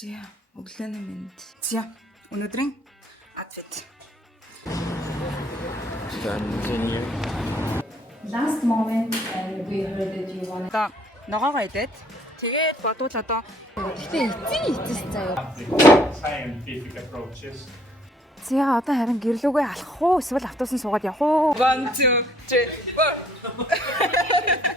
Зя өглөөний мэнд. Зя өнөөдрийн outfit. Last moment and we heard that you wanted Одоо ногоогоо идээд тэгээд бодвол одоо Гэтэ эцэс заяа. Scientific approaches. Зя одоо харин гэрлүүгээ алах уу эсвэл автобусан суугаад явах уу? 1 2 3 4.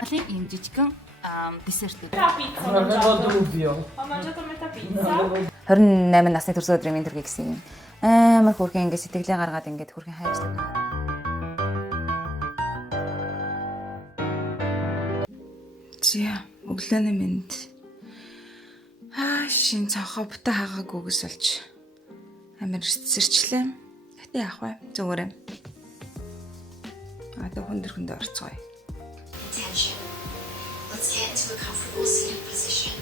Алын ийм жижигхэн десерт. Ho mangiato metà pizza. 28 насны төрсөн өдрийн минь төргий гэсэн юм. Амар хүрхэн ингээд сэтгэлээ гаргаад ингээд хүрхэн хайждаг. Зя өглөөний мэнд. Шин цонхоо бутаа хаагаагүйгээс олж амар сэрчлээ. Гэтэ яах вэ? Зүгээрээ. Одоо хүндэр орцгоё. Attention. Let's get into a comfortable seated position.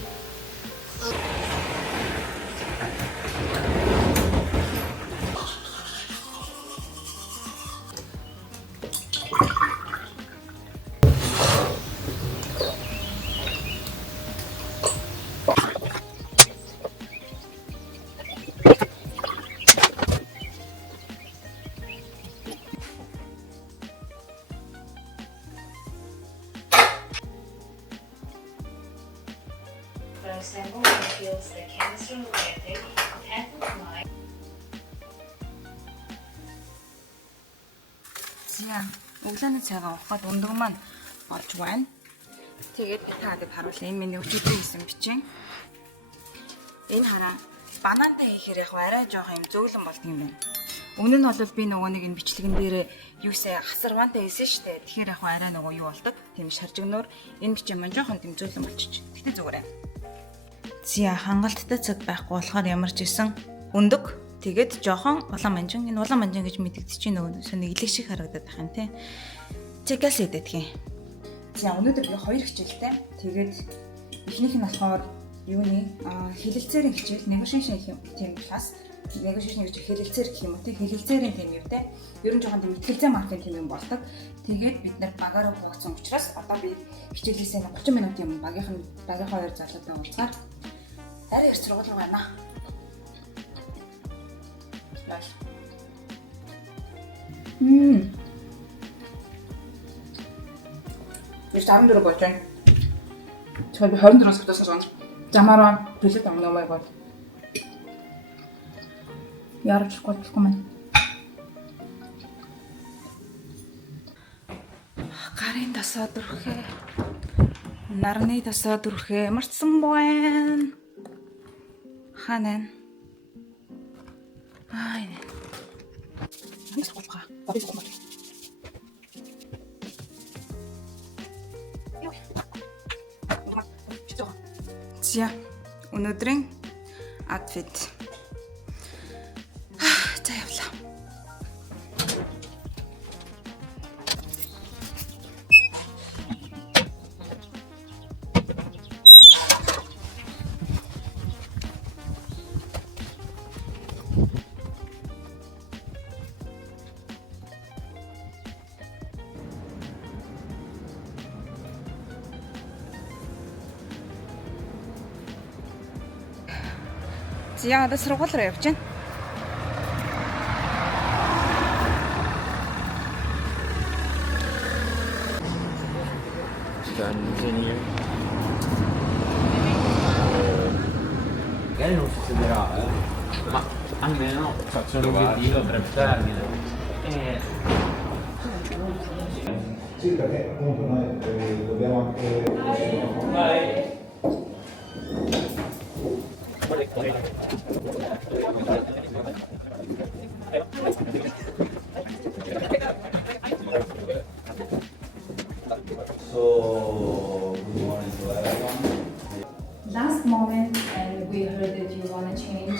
For example, it feels the chemistry related and Зя өглөөний цайгаа уухад өндөг маань болж байна. Тэгээд би таадаг харуулъя. Энэ миний өчигдөр хийсэн бичэн. Энэ хараа банантай хийхээр яг арай жоох юм зөөлөн болдго юм байна. Өмнө нь бол би нөгөө нэг энэ бичлэгэн дээр юусаа хасарвантай хийсэн шүү дээ. Тэгэхээр яг арай нөгөө юу болдог? Тийм шаржигноор энэ бичэн маань жоохон тийм зөөлөн болчих. Гэтэ зүгээрээ. Зя хангалттай цаг байхгүй болохоор ямар ч исэн өндөг. Тэгээд жоохон улаан манжин. Энэ улаан манжин гэж мэдэгдэж чинь нөгөө нэг илэг шиг харагдаад байх юм те. Чекас идэдэг юм. За өнөөдөр би 2 хичээлтэй. Тэгээд эхнийх нь болохоор юуны хэлэлцээрийн хичээл, negotiation гэх юм тийм класс. Negotiation гэж хэлэлцээр гэх юм уу те. Хэлэлцээрийн тийм юм те. Ер нь жоохон тийм ихтгэлзээ маркетинг тийм юм болдог. Тэгээд бид нар багаараа хуваацсан учраас одоо би хичээлээсээ 30 минут юм багийнхаа хоёр залуутай уулзгаар арай их сургууль руу байна. Биш 14 болж байна. Тэгэхээр би 24 сартаас гонж замаараа төлөв амнаа гол. Ярч болохгүй маань. Гарын тасаа дүрхээ. Нарны тасаа дүрхээ марцсан байна. Ханаа. Ай. Мис болохаа. Бабис болох. Зя өнөөдрийн outfit. За явлаа. Зя одоо сургууль руу явж байна. Magari non succederà, ma almeno faccio un obiettivo a breve termine. Sì, perché comunque noi dobbiamo anche... So, good morning to everyone. Last moment and we heard that you want to change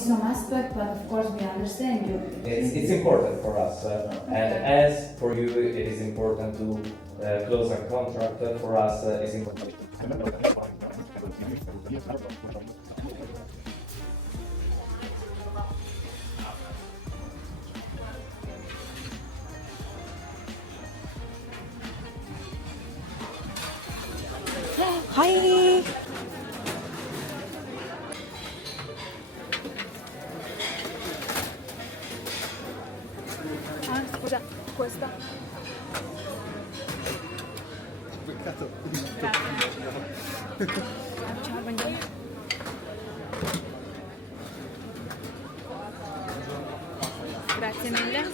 some aspect, but of course we understand you. It's important for us, and as for you, it is important to close a contract. For us, it's important. Hi. Grazie mille.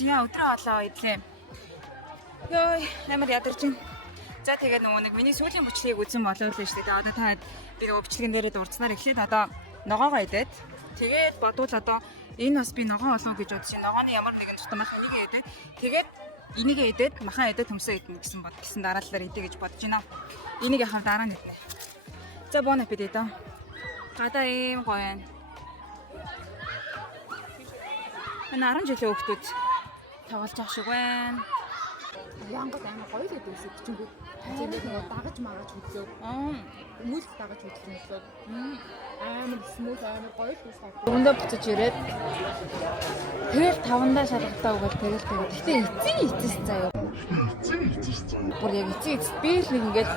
Зя өдрөө олоо идлээ. Йой, амар ядарч байна. За тэгээд нөгөө нэг миний сүүлийн бичлэгийг үзэн болоо л шүү дээ. Одоо та би нөгөө бичлэгэн дээрээ дурдсанаар эхлээд одоо ногоогоо идээд тэгээд бодвол одоо энэ бас би ногоон олно гэж бодож байна. Ногооны ямар нэгэн тутамх энийгээ идээд тэгээд энийгээ идээд махан идээд төмсөө идэнэ гэсэн дараалалаар идэ гэж бодож байна. Энийг яхав дараа нь идэнэ. За бон аппетит. Гадаа ийм гоё байна. Энэ 10 жилийн хүүхдүүд тоглож байгаа шиг байна. Янгад амар гоё л өдөөсөд чингүү. Тэгээд нөгөө дагаж магаж хөдлөө. Өмнөх дагаж хөдлөө. Амар смут амар гоё л үсгав. Өргөндөө буцаж ирээд тэгэл тавандаа шалгалтаа өгөөл тэгэл. Гэтэ эцэг заяа. Бүр яг эцэг би л нэг ингээд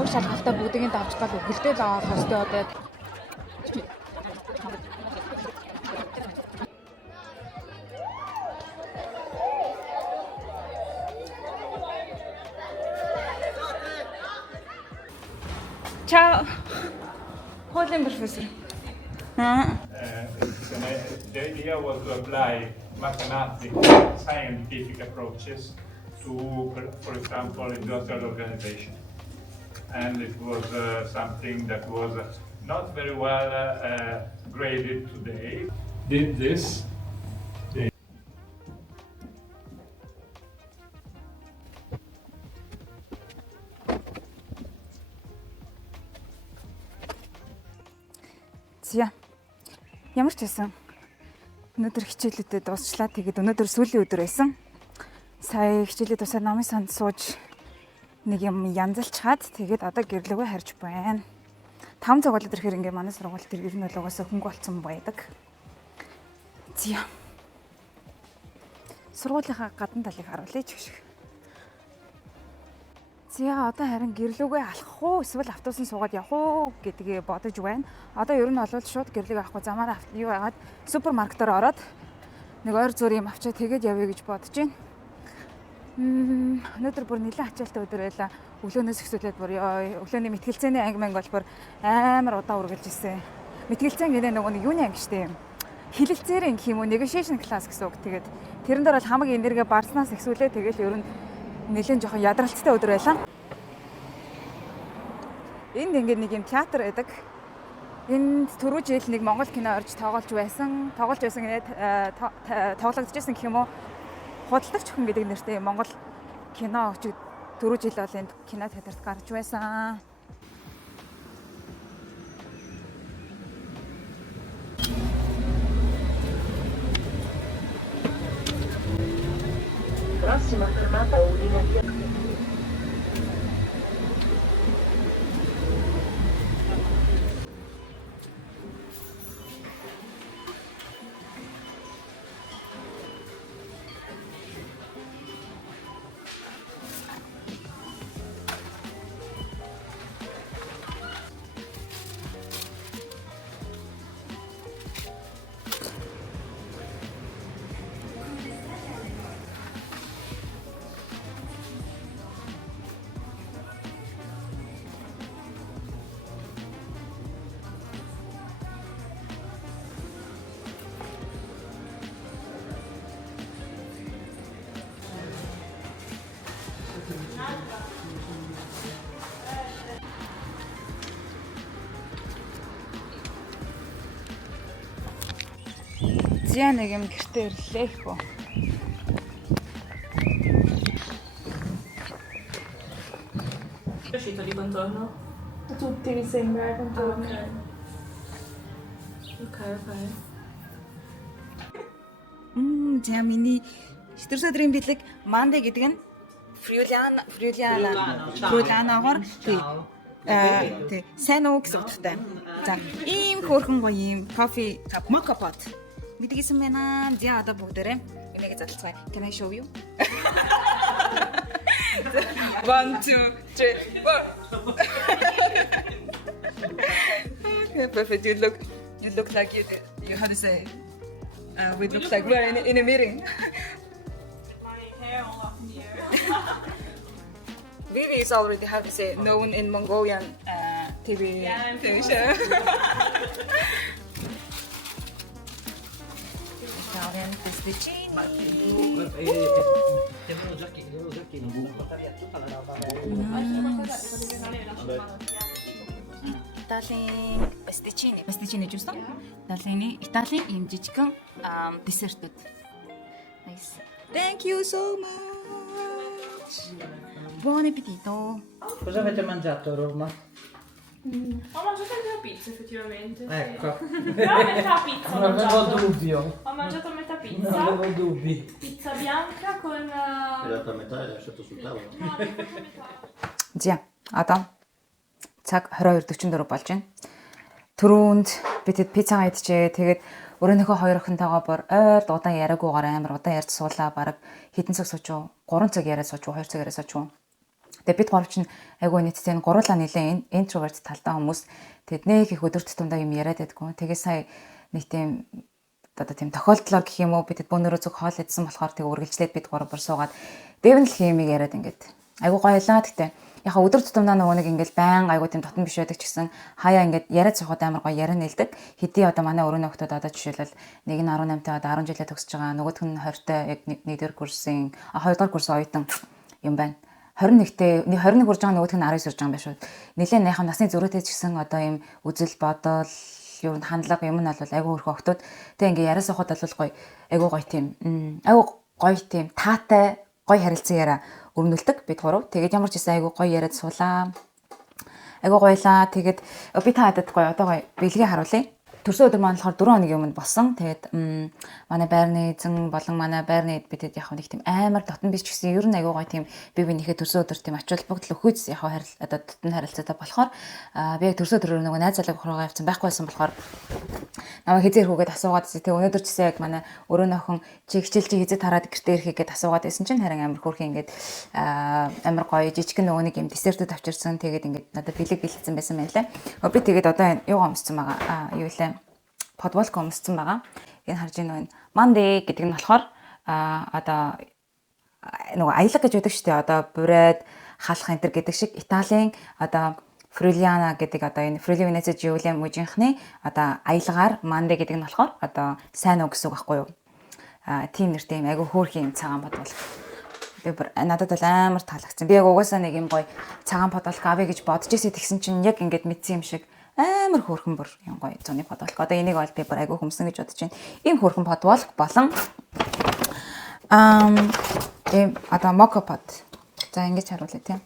бүх шалгалтаа бүгдийг нь давж гал өгөлдөө л авах хөстэй одоо. Ciao. Holding professor. The idea was to apply mathematical, scientific approaches to, for example, industrial organization. And it was something that was not very well graded today. Did this. Зя. Ямар ч байсан. Өнөөдөр хичээлүүдэд дуусчлаа. Тэгээд өнөөдөр сүүлийн өдөр байсан. Сая хичээлээ тусаад намын санд сууж нэг юм янзалчаад тэгээд одоо гэрлөөгөө харж байна. 5 цаг болоод ирэхээр ингээ манай сургууль тэр ер нь бол угаасаа хөнгө болцсон байдаг. Зя. Сургуулийнхаа гадна талыг харуулъя ч гэх шиг. Зя одоо харин гэрлөөгөө алах уу эсвэл автобусан суугаад явах уу гэдгээ бодож байна. Одоо ер нь бол шууд гэрлөг авахгүй замаараа юу яагаад супермаркетаар ороод нэг ойр зур юм авчаа тэгээд явъя гэж бодож байна. Өнөөдөр бүр нэлээд ачаалттай өдөр байлаа. Өглөөнөөс эхлүүлээд бүр өглөөний мэтгэлцээний анги манг бол бүр амар удаа үргэлж ирсэн. Мэтгэлцээ гэнэ нөгөө нэг юуны анги штэ юм. Хилэлцээрийн гэх юм уу negotiation class гэсэн үг. Тэгээд тэрэн дээр бол хамаг энерги барснаас эхсүүлээ тэгэл ер нь нэлээд жоохон ядралцтай өдөр байлаа. Энд ингээд нэг юм театр байдаг. Энд түрүү жил нэг Монгол кино орж тоглож байсан гэдэг тоглогдчихсэн гэх юм уу? Худалдагч охин гэдэг нэртэй Монгол кино очиг түрүү жил бол энд кино театрт гарч байсан. Prossima fermata Udine. Зя нэг юм гэртээ ирлээ хөө. Uscito di contorno? Tutti mi sembra contorno. Ok. За миний 4 өдрийн бэлэг Monday гэдэг нь Фрюлианагаар тий сайн уу гэсэн утгатай. За ийм хөөрхөн гоё ийм кофе mocha pot мэдээсэн байна. За одоо бүгдээрээ энийг задлцгаая. Can I show you? 1 2 3 4. Okay, perfect. You look like you how to say we look like we're in a meeting. My hair all up in the air. Vivi is already how to say known in Mongolian TV show. Italian fettuccine. Италийн пастичини жусан. Италийн ийм жижигхэн десертүүд. Nice. Thank you so much. Buon appetito. Cosa avete mangiato a Roma? Ho mangiato anche la pizza effettivamente. Ecco. Però a metà pizza ho Non avevo mangiato. dubbio. Ho mangiato a metà Non pizza. avevo dubbi. Pizza bianca con... In realtà metà è lasciato sul tavolo. No, ho detto metà. За одоо цаг 22:44 болж байна. Түрүүнд бидэд пиццагаа идчихээ. Тэгээд өөрийнхөө хоёр охинтойгоо бүр ойр удаан яриагүйгээр амар удаан ярьж суулаа. Бараг хэдэн цаг сууч уу? 3 цаг яриад сууч уу? 2 цаг яриад сууч уу? Тэгээд бид гурав чинь айгүй нийтдээ гурлаа нилээн интроверт талтай хүмүүс. Тэгэд нэг их өдөр тутамдаа юм яриад байдгүй. Тэгээд сая нэг тийм одоо тийм тохиолдлоор гэх юм уу бидэд бөөнөрөө зөв хоол идсэн болохоор тэг үргэлжлээд бид гурав бүр суугаад дэвнэл хэмиг яриад ингээд айгүй гоёлаа. Тэгтээ яг өдөр тутамдаа нөгөө нэг ингээд байн айгүй тийм дотн биш байдаг ч гэсэн хаяа ингээд яриад сухад амар гоё яриа нэлдэг. Хэдий одоо манай өрөөний хүмүүс одоо жишээлбэл нэг нь 18-тай одоо 10 жилээ төгсөж байгаа, нөгөөх нь 20-тай яг 1-р курсын 2-р курсын оюутан юм байна. 21-тэй 21 хүрж байгаа нөгөөх нь 19 сурж байгаа юм байна шүү. Нилээн найхан насны зөрүүтэй ч гэсэн одоо ийм үзэл бодол юу хандлага юм нь бол айгүй хөрхөн октод тэг ингээ яриа сухад бол гоё айгүй гоё тийм айгүй гоё тийм таатай гоё харилцан яриа өрнүүлдэг бид гурав. Тэгээд ямар ч гэсэн айгүй гоё яриад суулаа. Айгүй гоёлаа. Тэгээд би та хадад гоё одоо гоё бэлгээ харуулъя. Төрсөн өдөр маань болохоор 4 хоногийн өмнө болсон. Тэгээд манай байрны эзэн болон манай байрны бидэд яг нэг тийм амар дотн биш ч гэсэн ер нь айгүй гоё тийм би бинийхээ төрсөн өдөр тийм ачаал бүгд өхөөс яг одоо дотн харилцаатай болохоор би яг төрсөн өдрөөр нөгөө найз залуу хураагаа явцсан байхгүй байсан болохоор намайг хизээ ирхүүгээд асуугаад тэгээд өнөөдөр ч гэсэн яг манай өрөөний охин чи хичээл чи хизээ тараад гэртээ ирэхгээд асуугаад байсан чинь харин амар хөөрхөн ингээд амар гоё жижиг нэг юм десертүүд авчирсан. Тэгээд ингээд надад бэлэг бэлдсэн байсан байлаа. Би тэгээд одоо юугаа өмссөн байгаа юу лээ подволк өмссөн байгаа. Энэ харж байна. Monday гэдэг нь болохоор одоо нөгөө аялга гэж байдаг шүү дээ. Одоо бурайд халах энэ төр гэдэг шиг Италийн одоо Фрюлиана гэдэг одоо энэ Фрүли Венеце Жиулиа мужийнхны одоо аялгаар Monday гэдэг нь болохоор одоо сайн уу гэсэн үг байхгүй юу? Тийм нэртэй юм айгүй хөөрхөн цагаан подволк. Би надад бол амар таалагдсан. Би яг угаасаа нэг юм гоё цагаан подволк авъя гэж бодож ирсэн тэгсэн чинь яг ингэж мэдсэн юм шиг амар хөөрхөн бүр юм гоё зуны подволк. Одоо энийг бол би бүр айгүй хүмсэн гэж бодож байна. Ийм хөөрхөн подволк болон ийм одоо mocha pot. За ингэж харуулъя тийм.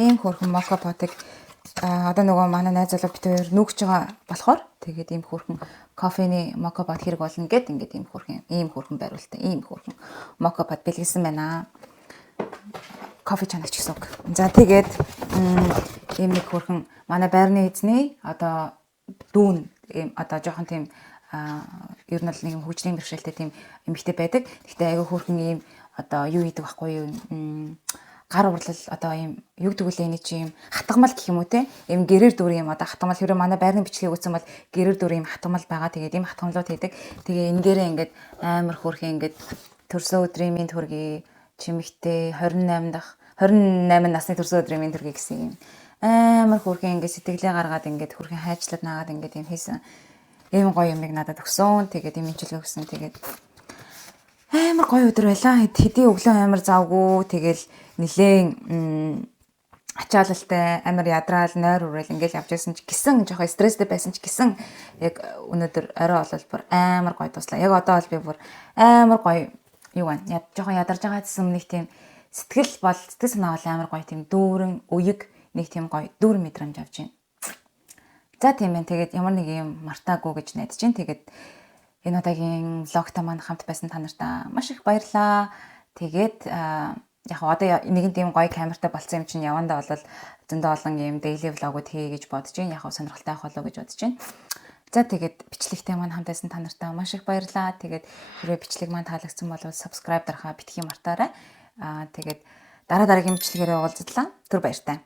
Ийм хөөрхөн mocha pot-ыг одоо нөгөө манай найз залуу бит хоёр нүгж байгаа болохоор тэгээд ийм хөөрхөн кофений mocha pot хэрэг болно гэд ингээд ийм хөөрхөн байруултаа ийм хөөрхөн mocha pot бэлгэлсэн байна. Кофе чанагч гэсэн үг. За тэгээд ийм нэг хөөрхөн манай байрны эзний одоо дүүн ийм одоо жоохон тийм ер нь бол нэг хөгжлийн бэрхшээлтэй тийм эмэгтэй байдаг. Гэхдээ айгүй хөөрхөн ийм одоо юу хийдэг байхгүй юу? Гар урлал одоо ийм юг тгүүлээ энэ чи ийм хатгамал гэх юм уу те ийм гэрээр дүр юм одоо хатгамал хэрэв манай байрны бичлэгийг үзсэн бол гэрээр дүр ийм хатгамал байгаа. Тэгээд ийм хатгамлууд хийдэг. Тэгээ энэгээрээ ингээд амар хөөрхөн ингээд төрсөн өдрийн минь төргий чимэгтэй 28 насны төрсөн өдрийн минь төргий гэсэн юм амар хөөрхөн ингээд сэтгэлээ гаргаад ингээд хөөрхөн хайчлаад наагаад ингээд ийм хийсэн ийм гоё юмыг надад өгсөн. Тэгээд ийм имчилгээ өгсөн. Тэгээд амар гоё өдөр байлаа. Хэдий өглөө амар завгүй. Тэгэл нилээн ачаалалтай амар ядраал нойр уурал ингээл явж байсан ч гисэн жоохон стресстэй байсан ч гисэн яг өнөөдөр орой болол бүр амар гоё туслаа. Яг одоо бол би бүр амар гоё юу байна. Жоохон ядарж байгаа гэсэн нэг тийм сэтгэл санаа бол амар гоё тийм дүүрэн уяг нэг тийм гоё дүүрэн мэдрэмж авч байна. За тийм ээ. Тэгээд ямар нэг юм мартаагүй гэж найдаж байна. Тэгээд энэ удаагийн влогта маань хамт байсан та нартай маш их баярлалаа. Тэгээд яг одоо нэгэн тийм гоё камертай болсон юм чинь явандаа бол зөндөө олон юм daily vlog-ууд хийе гэж бодож байна. Яг сонирхолтой авах болов гэж бодож байна. За тэгээд бичлэгтэй маань хамтайсан та нартай маш их баярлалаа. Тэгээд хэрвээ бичлэг маань таалагдсан бол subscribe дарахаа битгий мартаарай. Тэгээд дараагийн бичлэгээрээ уулзлаа. Түр баяртай.